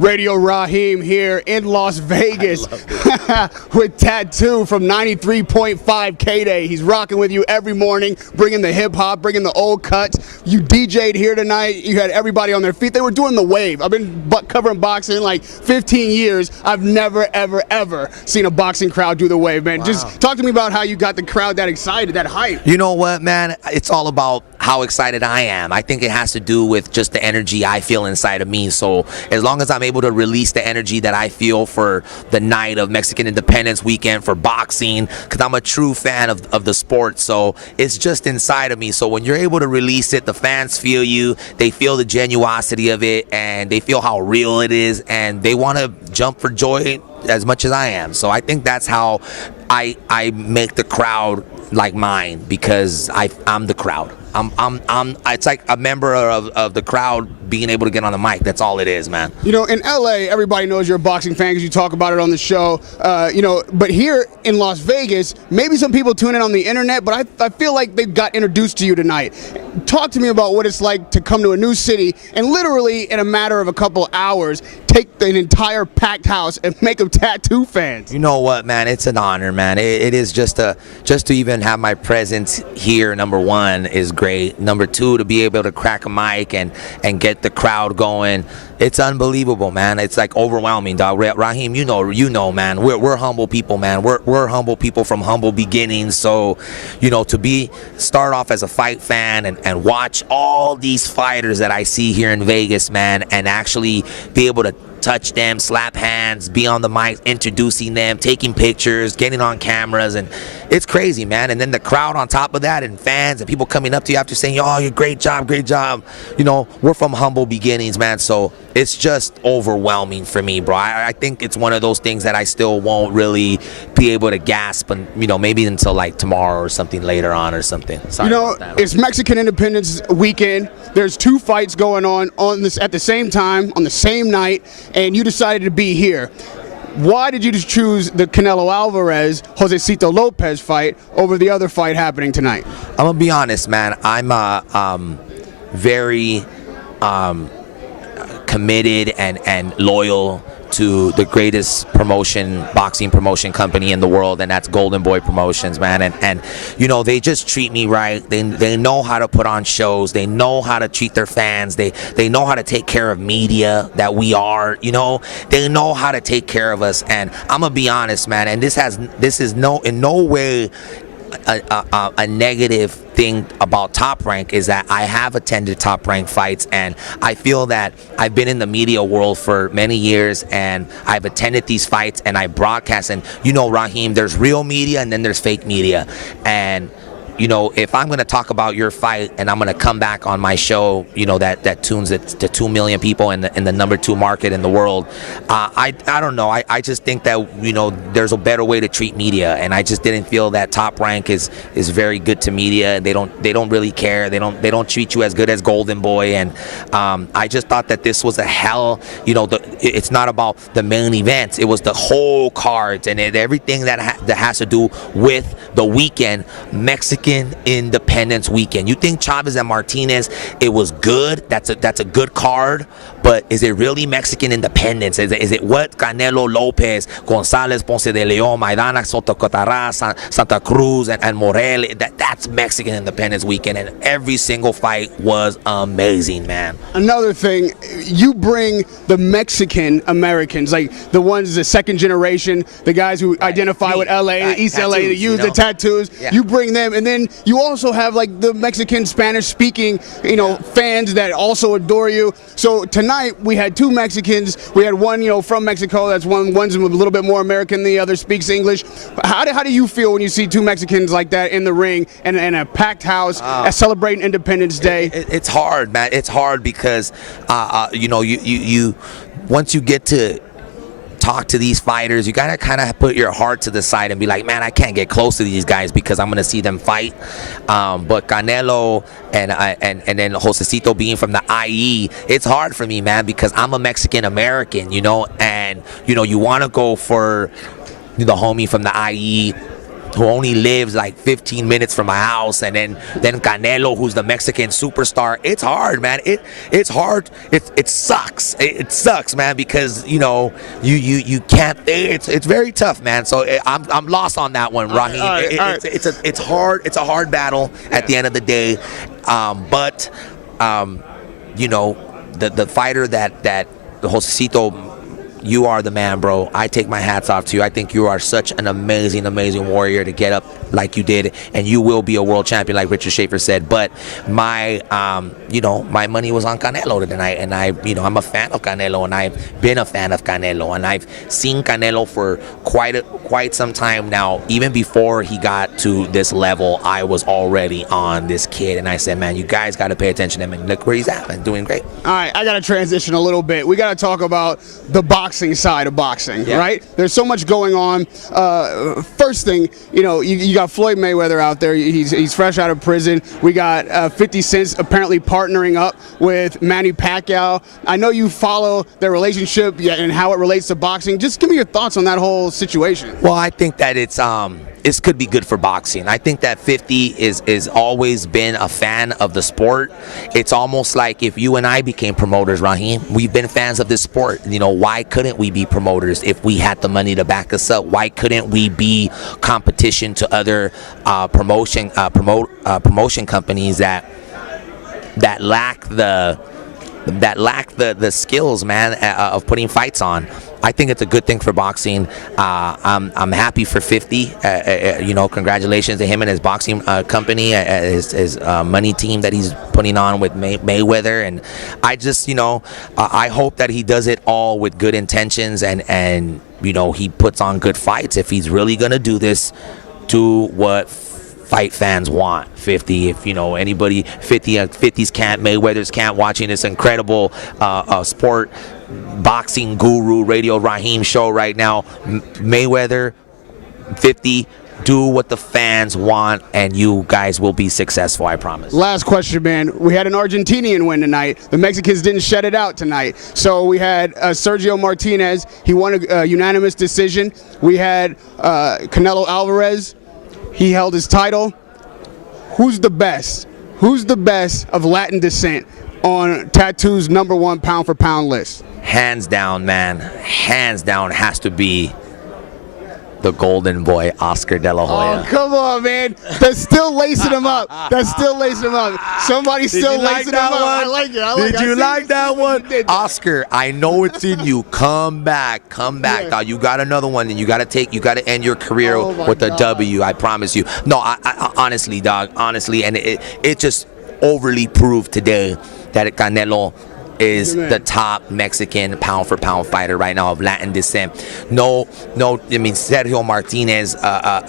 Radio Rahim here in Las Vegas with Tattoo from 93.5 KDAY. He's rocking with you every morning, bringing the hip-hop, bringing the old cuts. You DJ'd here tonight. You had everybody on their feet. They were doing the wave. I've been covering boxing like 15 years. I've never, ever, ever seen a boxing crowd do the wave, man. Wow. Just talk to me about how you got the crowd that excited, that hype. You know what, man? It's all about how excited I am. I think it has to do with just the energy I feel inside of me. So as long as I'm able to release the energy that I feel for the night of Mexican Independence Weekend for boxing, because I'm a true fan of the sport, so it's just inside of me. So when you're able to release it, the fans feel you, they feel the genuosity of it, and they feel how real it is, and they want to jump for joy as much as I am. So I think that's how I make the crowd like mine, because I'm the crowd. It's like a member of the crowd being able to get on the mic. That's all it is, man. You know, in LA, everybody knows you're a boxing fan because you talk about it on the show. But here in Las Vegas, maybe some people tune in on the internet, but I feel like they got introduced to you tonight. Talk to me about what it's like to come to a new city and literally, in a matter of a couple hours, take an entire packed house and make them Tattoo fans. You know what, man? It's an honor, man. It is just to even have my presence here, number one, is great. Number two, to be able to crack a mic and get the crowd going. It's unbelievable, man. It's like overwhelming, dog. Rahim, you know, man. We're humble people, man. We're humble people from humble beginnings. So, to start off as a fight fan and watch all these fighters that I see here in Vegas, man, and actually be able to touch them, slap hands, be on the mic, introducing them, taking pictures, getting on cameras, and it's crazy, man. And then the crowd on top of that, and fans and people coming up to you after saying, "Oh, you're great job." We're from humble beginnings, man. So it's just overwhelming for me, bro. I think it's one of those things that I still won't really be able to grasp, and maybe until like tomorrow or something later on or something. Sorry about that. It's Mexican Independence Weekend. There's two fights going on this at the same time on the same night, and you decided to be here. Why did you just choose the Canelo Alvarez, Josecito Lopez fight over the other fight happening tonight? I'm gonna be honest, man. I'm very committed and loyal to the greatest boxing promotion company in the world, and that's Golden Boy Promotions, man. And they just treat me right. They know how to put on shows. They know how to treat their fans. They know how to take care of media that we are. They know how to take care of us. And I'm gonna be honest, man. And this is in no way a negative thing about Top Rank. Is that I have attended Top Rank fights, and I feel that I've been in the media world for many years, and I've attended these fights, and I broadcast. And Rahim, there's real media and then there's fake media. And if I'm going to talk about your fight and I'm going to come back on my show, that tunes it to 2 million people in the number 2 market in the world, I don't know. I just think that, there's a better way to treat media, and I just didn't feel that Top Rank is very good to media. They don't really care. They don't treat you as good as Golden Boy. And I just thought that this was it's not about the main events. It was the whole cards and everything that has to do with the weekend, Mexican Independence Weekend. You think Chavez and Martinez, it was good? That's a good card, but is it really Mexican Independence? Is it what Canelo, Lopez, Gonzalez, Ponce de Leon, Maidana, Soto Cotarra, Santa Cruz, and Morel? That's Mexican Independence Weekend, and every single fight was amazing, man. Another thing, you bring the Mexican Americans, like the second generation, the guys who identify with LA, East tattoos, LA, that use the tattoos. Yeah. You bring them, and then you also have like the Mexican Spanish-speaking, fans that also adore you. So tonight we had two Mexicans. We had one, from Mexico. That's one's a little bit more American. The other speaks English. How do you feel when you see two Mexicans like that in the ring and a packed house celebrating Independence Day? It's hard, man. It's hard because you once you get to talk to these fighters, you gotta kind of put your heart to the side and be like, man, I can't get close to these guys because I'm gonna see them fight. But Canelo and then Josecito being from the IE, it's hard for me, man, because I'm a Mexican American, and you want to go for the homie from the IE who only lives like 15 minutes from my house, and then Canelo, who's the Mexican superstar. It's hard, man. It's hard. It sucks. It sucks, man, because you can't. It's very tough, man. So I'm lost on that one, Rahim. It's hard. It's a hard battle at the end of the day, but the fighter that the Josecito, you are the man, bro. I take my hats off to you. I think you are such an amazing, amazing warrior to get up like you did, and you will be a world champion, like Richard Schaefer said. But my money was on Canelo tonight, and I'm a fan of Canelo, and I've been a fan of Canelo, and I've seen Canelo for quite some time now. Even before he got to this level, I was already on this kid, and I said, man, you guys got to pay attention to him, and look where he's at, man, doing great. All right, I got to transition a little bit. We got to talk about the boxing side of boxing, right? There's so much going on. First thing, you got Floyd Mayweather out there. He's fresh out of prison. We got 50 Cent apparently partnering up with Manny Pacquiao. I know you follow their relationship and how it relates to boxing. Just give me your thoughts on that whole situation. Well, I think that it could be good for boxing. I think that 50 is always been a fan of the sport. It's almost like if you and I became promoters, Rahim, we've been fans of this sport. Why couldn't we be promoters if we had the money to back us up? Why couldn't we be competition to other promotion companies that lack the skills, man, of putting fights on? I think it's a good thing for boxing. I'm happy for 50. Congratulations to him and his boxing company, his money team that he's putting on with Mayweather. And I just, I hope that he does it all with good intentions and he puts on good fights. If he's really gonna do this, do what fight fans want. 50, if anybody, 50s can't, Mayweather's can't, watching this incredible sport boxing guru Radio Rahim show right now, Mayweather, 50, do what the fans want, and you guys will be successful, I promise. Last question, man. We had an Argentinian win tonight. The Mexicans didn't shut it out tonight. So we had Sergio Martinez. He won a unanimous decision. We had Canelo Alvarez. He held his title. Who's the best? Who's the best of Latin descent on Tattoo's #1 pound-for-pound list? Hands down, man. Hands down has to be the golden boy, Oscar De La Hoya. Oh, come on, man. That's still lacing him up. Somebody's still lacing him up. I like it. Did you like that one? Oscar, I know it's in you. Come back, dog. You got another one, and you got to end your career with a W. I promise you. No, I honestly, dog, and it just overly proved today that Canelo is the top Mexican pound-for-pound fighter right now of Latin descent. No, I mean, Sergio Martinez,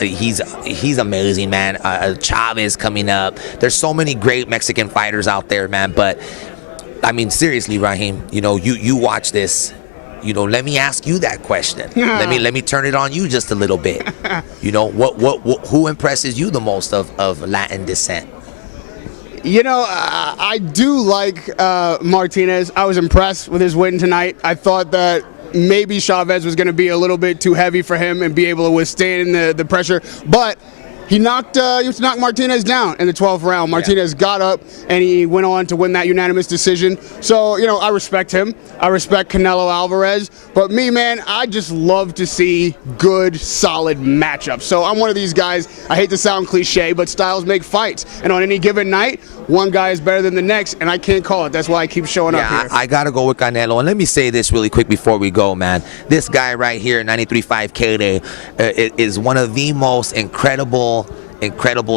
he's amazing, man. Chavez coming up. There's so many great Mexican fighters out there, man. But I mean, seriously, Rahim, you watch this. Let me ask you that question. Let me turn it on you just a little bit. Who impresses you the most of Latin descent? I do like Martinez. I was impressed with his win tonight. I thought that maybe Chavez was going to be a little bit too heavy for him and be able to withstand the pressure. But he knocked Martinez down in the 12th round. Martinez got up, and he went on to win that unanimous decision. So, I respect him. I respect Canelo Alvarez. But me, man, I just love to see good, solid matchups. So I'm one of these guys, I hate to sound cliche, but styles make fights. And on any given night, one guy is better than the next, and I can't call it. That's why I keep showing up here. I got to go with Canelo. And let me say this really quick before we go, man. This guy right here, 93.5 KDAY, is one of the most incredible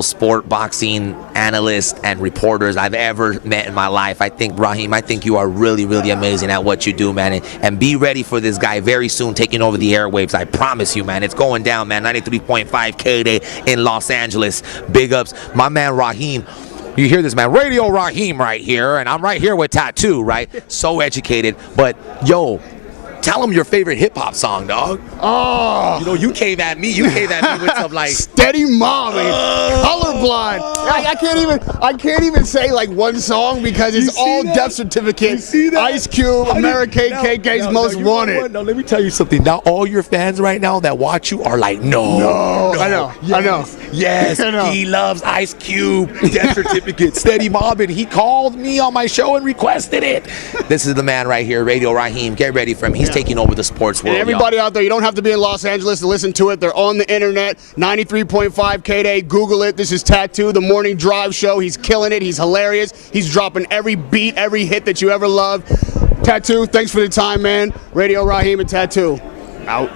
sport boxing analysts and reporters I've ever met in my life. I think, Rahim, you are really, really amazing at what you do, man. And be ready for this guy very soon taking over the airwaves. I promise you, man. It's going down, man. 93.5 KDAY in Los Angeles. Big ups. My man, Rahim. You hear this, man. Radio Rahim right here. And I'm right here with Tattoo, right? So educated. But, yo, tell them your favorite hip hop song, dog. Oh. You know, you came at me with some like Steady Mobbing, Colorblind. I can't even say like one song because it's all that? death certificate. You see that? Ice Cube, American KK's Most you know Wanted. what? Now let me tell you something. Now all your fans right now that watch you are like, no. I know. Yes, I know. he loves Ice Cube, death certificate, Steady Mobbing. He called me on my show and requested it. This is the man right here, Radio Rahim. Get ready for him. He's taking over the sports world. And everybody out there, you don't have to be in Los Angeles to listen to it. They're on the internet. 93.5 KDAY. Google it. This is Tattoo, the morning drive show. He's killing it. He's hilarious. He's dropping every beat, every hit that you ever loved. Tattoo, thanks for the time, man. Radio Rahim and Tattoo. Out.